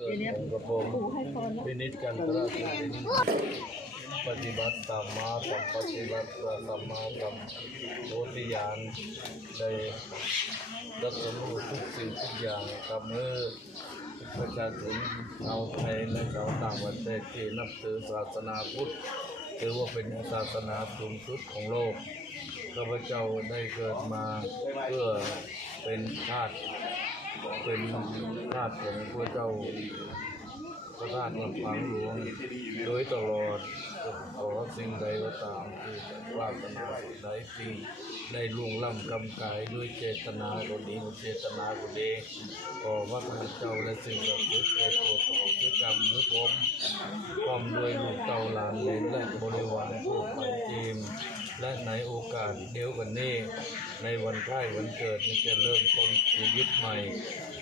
เกิดของกระผมพินิจจันทราสุรินทร์ปฏิบัติตามมาสัมปฏิบัติสัมมาสัมโพธิญาณได้รัตรู้ทุกสิ่งทุกอย่างกับมือประชาชนชาวไทยและชาวต่างประเทศที่นับถือศาสนาพุทธถือว่าเป็นศาสนาสูงสุดของโลกข้าพเจ้าได้เกิดมาเพื่อเป็นชาติ เป็นชาติของพระเจ้าพระธาตุวัดฝังหลวง โดยตลอดขอสิ่งใดก็ตามที่ปรารถนาสิ่งใดสิ่งได้ล่วงล้ำกำกายด้วยเจตนาก็ดีไม่เจตนาก็ดีขอพระพุทธเจ้าและสิ่งศักดิ์สิทธิ์ในตัวของพระกรรมหรือผมพร้อมด้วยลูกเต่าหลานเลนและบริวารผู้ไป และในโอกาสเดียวกันนี้ ในวันคล้ายวันเกิดจะเริ่มต้นชีวิตใหม่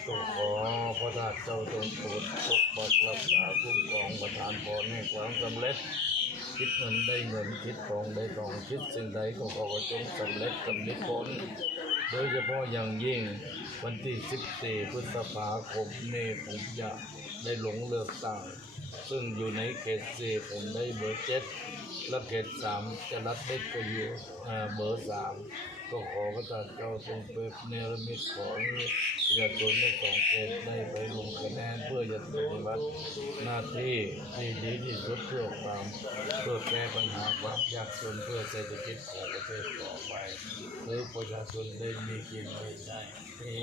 ต้องขอพระธาตุเจ้าจงโปรดปกปักรักษาคุ้มครองประทานพรให้ความสำเร็จ คิดเงินได้เงินคิดทองได้ทองคิดสิ่งใดก็ขอจงสำเร็จสำเร็จผลโดยเฉพาะอย่างยิ่งวันที่ 14 พฤษภาคมนี้ผมจะได้หลงเลือกตั้งซึ่งอยู่ในเขตสี่ผมได้เบอร์เจ็ด ละเกตสามจะรัดเด็กก็อยู่เบอร์สาม ก็ขอพระเจ้าทรงเปิดเนรมิตของประชาชนในสองเขตได้ไปลงคะแนนเพื่อจะปฏิบัติหน้าที่ที่ดีที่สุดเพื่อความเพื่อแก้ปัญหาความยากจนเพื่อเศรษฐกิจของประเทศต่อไปเพื่อประชาชนได้มีกินไม่ได้มี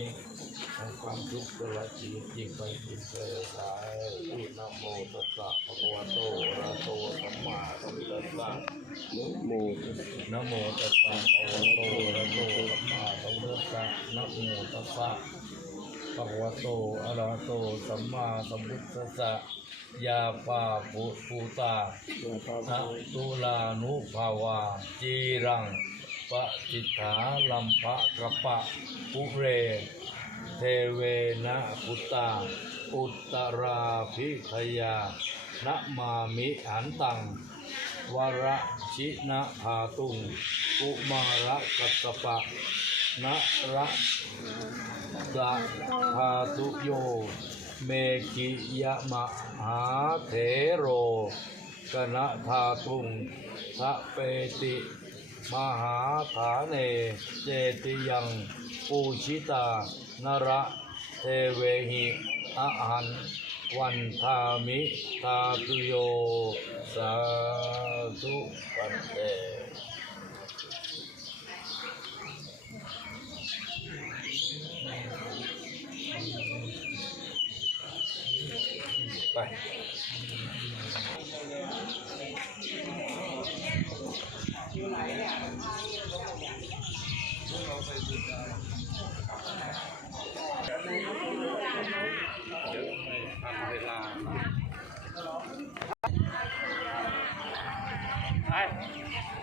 ความทุกข์ตลอดชีวิตยิ่งไปยิ่งเจริญสายพูดนโมตัสสะภะคะวะโตอะระโตสัมมาสัมพุทธัสสะ โมนะโมตัสสะภะคะวะโตอะระหะโตสัมมาสัมพุทธัสสะนะโมตัสสะภะคะวะโตอะระหะโตสัมมาสัมพุทธัสสะยาปาปุปูตายาพานะตุลานุภาวาจีรังปะจิตถาลัมภะกะปะปุเร เทเวนะพุตตา อุตตราภิขยานะมามิหันตัง วระชินะภาตุงกุมารกัสปะนะระดะภาตุโย เมกิยะมหาเถโรกนะธาตุงทะเปติ มหาฐาเนเจติยังปูชิตานระเทเวหิอะหันวันทามิ ทาตุโยสา ธุปัน 哎。